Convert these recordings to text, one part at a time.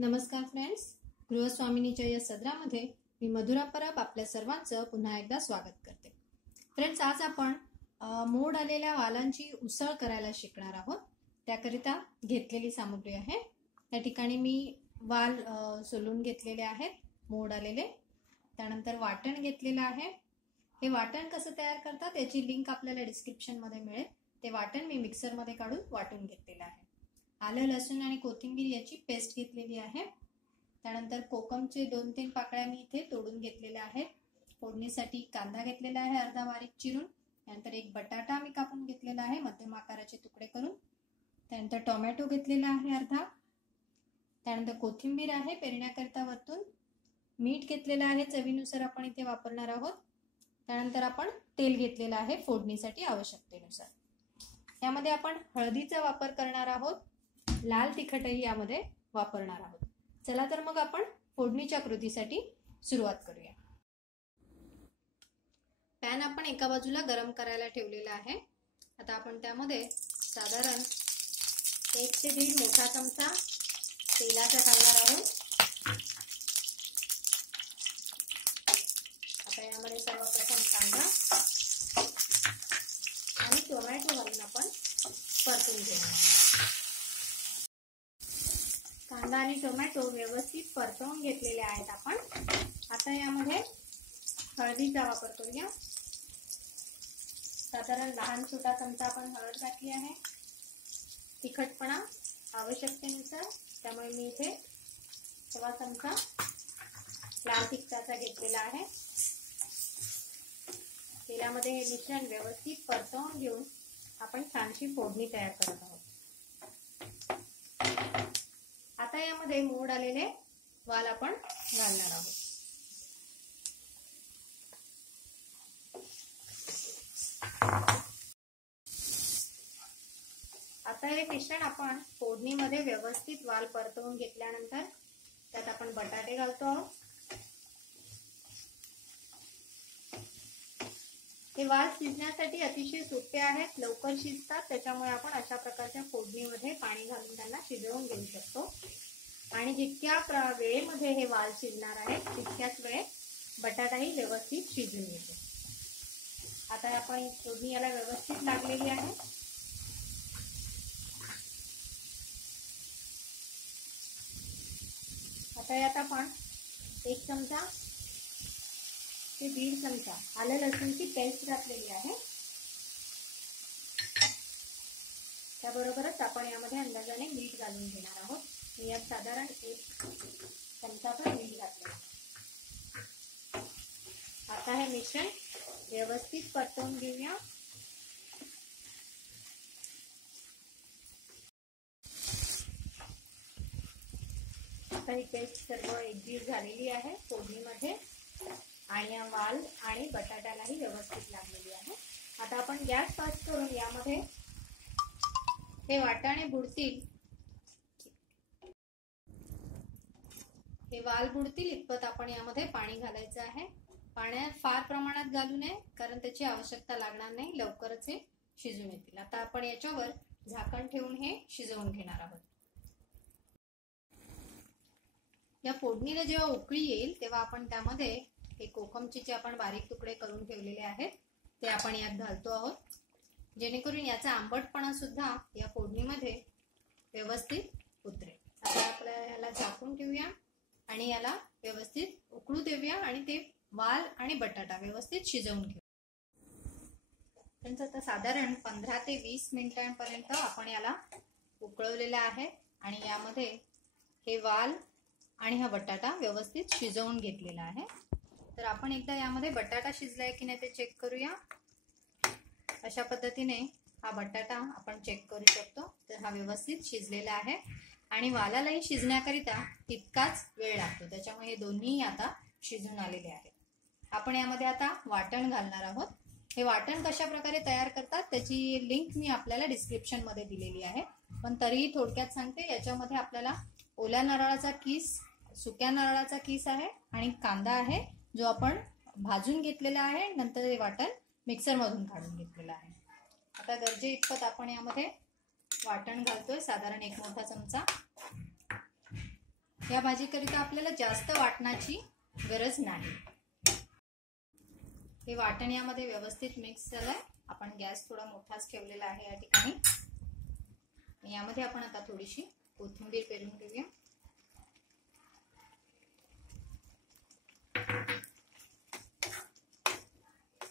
नमस्कार फ्रेंड्स, गृहस्वामिनीच्या या सदरामध्ये मी मधुरा परब आपल्या सर्वांचं पुन्हा एकदा स्वागत करते. फ्रेंड्स, आज आपण मोड आलेल्या वालांची उसळ करायला शिकणार आहोत. त्याकरिता घेतलेली सामग्री आहे. त्या ठिकाणी मी वाल सोलून घेतलेले आहेत, मोड आलेले. त्यानंतर वाटण घेतलेलं आहे. हे वाटण कसं तयार करतात याची लिंक आपल्याला डिस्क्रिप्शनमध्ये मिळेल. ते वाटण मी मिक्सरमध्ये काढून वाटून घेतलेलं आहे. आलं, लसूण आणि कोथिंबीर याची पेस्ट घेतलेली आहे. त्यानंतर कोकमचे 2-3 पाकळ्या मी इथे तोडून घेतलेल्या आहेत. फोडणीसाठी कांदा घेतलेला आहे अर्धा बारीक चिरून. त्यानंतर एक बटाटा मी कापून घेतलेला आहे मध्यम आकाराचे तुकडे करून. त्यानंतर टोमॅटो घेतलेला आहे अर्धा. त्यानंतर कोथिंबीर आहे पेरण्याकरिता वरतून. मीठ घेतलेलं आहे चवीनुसार आपण इथे वापरणार आहोत. त्यानंतर आपण तेल घेतलेलं आहे फोडणीसाठी आवश्यकतेनुसार. यामध्ये आपण हळदीचा वापर करणार आहोत. लाल तिखटही यामध्ये वापरणार आहोत. चला तर मग आपण फोडणीच्या कृतीसाठी सुरुवात करूया. पॅन आपण एका बाजूला गरम करायला ठेवलेला आहे. आता आपण त्यामध्ये साधारण 1 ते 1.5 मोठा चमचा तेलाचा घालणार आहोत. आता यामध्ये सर्वप्रथम कांदा आणि टोमॅटो घालून आपण परतून घेणार. कांदा आणि टोमॅटो व्यवस्थित परतवून घेतलेले आहेत आपण. आता यामध्ये हळदीचा वापर करूया. साधारण लहान छोटा चमचा आपण हळद घातली आहे. तिखटपणा आवश्यकतेनुसार, त्यामुळे मी इथे 1.25 चमचा लाल तिखटाचा घेतलेला आहे. तेलामध्ये हे मिश्रण व्यवस्थित परतवून घेऊन आपण छानशी फोडणी तयार करत आहोत. आता यामध्ये मोड आलेले वाल आपण घालणार आहोत. आता हे मिश्रण आपण फोडणीमध्ये व्यवस्थित वाल परतवून घेतल्यानंतर त्यात आपण बटाटे घालतो आहोत. हे वाल शिजण्यासाठी अतिशय सोपे आहेत, लवकर शिजतात. त्याच्यामुळे आपण अशा प्रकारच्या फोडणीमध्ये पाणी घालून त्यांना शिजवून घेऊ शकतो. आणि जितक्या वेळेमध्ये हे वाल शिजणार आहेत तितक्याच वेळेत बटाटाही व्यवस्थित शिजून येतो. आता आपण फोडणी याला व्यवस्थित लागलेली आहे. आता यात आपण 1 चमचा ते 1.5 चमचा आलं लसूणची पेस्ट घातलेली आहे. त्याबरोबरच आपण यामध्ये अंदाजाने मीठ घालून घेणार आहोत. मी यात साधारण 1 चमचाभर मीठ घातले. आता हे मिश्रण व्यवस्थित परतवून घेऊया. आता ही पेस्ट सर्व एकजीव झालेली आहे फोडणीमध्ये आणि वाल आणि बटाट्यालाही व्यवस्थित लागलेली आहे. आता आपण गॅस फास्ट करून यामध्ये हे वाटाणे बुडतील, हे वाल बुडतील इतपत आपण यामध्ये पाणी घालायचं आहे. पाण्यात फार प्रमाणात घालू नये, कारण त्याची आवश्यकता लागणार नाही, लवकरच हे शिजून येतील. आता आपण याच्यावर झाकण ठेवून हे शिजवून घेणार आहोत. या फोडणीला जेव्हा उकळी येईल तेव्हा आपण त्यामध्ये हे कोकमचे जे आपण बारीक तुकडे करून ठेवलेले आहेत ते आपण यात घालतो आहोत, जेणेकरून याचा आंबटपणा सुद्धा या फोडणीमध्ये व्यवस्थित उतरेल. आता आपल्याला याला झाकून ठेवूया आणि याला व्यवस्थित उकळू देऊया आणि ते वाल आणि बटाटा व्यवस्थित शिजवून घेऊ. आता साधारण 15 ते 20 मिनिटांपर्यंत आपण याला उकळवलेलं आहे आणि यामध्ये हे वाल आणि हा बटाटा व्यवस्थित शिजवून घेतलेला आहे. तर आपण एकदा यामध्ये बटाटा शिजलाय की नाही ते चेक करूया. अशा पद्धतीने हा बटाटा आपण चेक करू शकतो. तर हा व्यवस्थित शिजलेला आहे आणि वालालाही शिजण्याकरिता तितकाच वेळ लागतो. त्याच्यामुळे हे दोन्ही आता शिजून आलेले आहेत. आपण यामध्ये आता वाटण घालणार आहोत. हे वाटण कशा प्रकारे तयार करतात त्याची लिंक मी आपल्याला डिस्क्रिप्शन मध्ये दिलेली आहे, पण तरीही थोडक्यात सांगते. याच्यामध्ये आपल्याला ओल्या नारळाचा किस, सुक्या नारळाचा किस आहे आणि कांदा आहे जो आपण भाजून घेतलेला आहे. नंतर हे वाटण मिक्सर मधून काढून घेतलेलं आहे. आता गरजे इतपत आपण यामध्ये वाटण घालतोय, साधारण 1 मोठा चमचा. या भाजीकरिता आपल्याला जास्त वाटणाची गरज नाही। हे वाटण यामध्ये व्यवस्थित मिक्स झालंय। आपण गॅस थोडा मोठाच ठेवलेला आहे या ठिकाणी। यामध्ये आपण आता थोडीशी कोथिंबीर पेरून घेऊया।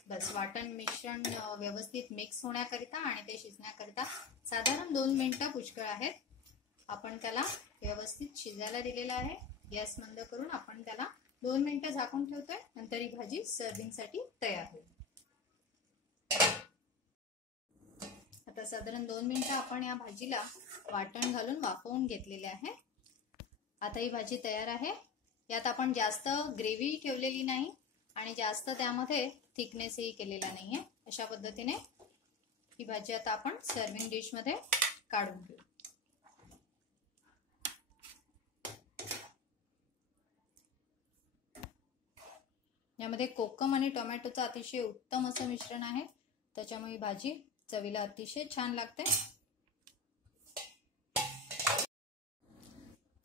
बस वाटण मिश्रण व्यवस्थित मिक्स होण्याकरिता आणि ते शिजण्याकरिता साधारण 2 मिनिटं पुष्कळ आहेत। आपण त्याला व्यवस्थित शिजायला दिलेला आहे। गॅस मंद करून आपण त्याला 2 मिनिटं झाकून ठेवतोय। नंतर ही भाजी सर्विंग साठी तयार होईल। आता साधारण 2 मिनिटं आपण या भाजीला वाटण घालून वाफवून घेतलेले आहे। आता ही भाजी तयार आहे। यात आपण जास्त ग्रेव्ही ठेवलेली नाही आणि जास्त त्यामध्ये थिकनेसही केलेला नाहीये। अशा पद्धतीने ही भाजी आता आपण सर्विंग डिश मध्ये काढून घेऊ। यामध्ये कोकम आणि टोमॅटोचं अतिशय उत्तम असं मिश्रण आहे, त्याच्यामुळे ही भाजी चवीला अतिशय छान लागते।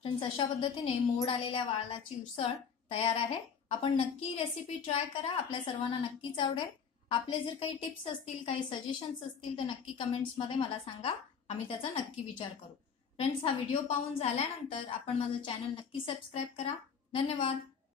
फ्रेंड्स, अशा पद्धतीने मोड आलेल्या वालाची उसळ तयार आहे। आपण नक्की रेसिपी ट्राय करा, आपल्या सर्वांना नक्कीच आवडेल। आपले जर काही टिप्स असतील, काही सजेशन्स असतील तर नक्की कमेंट्स मध्ये मला सांगा, आम्ही त्याचा नक्की विचार करू। फ्रेंड्स, हा व्हिडिओ पाहून झाल्यानंतर आपण माझं चॅनल नक्की सबस्क्राइब करा। धन्यवाद।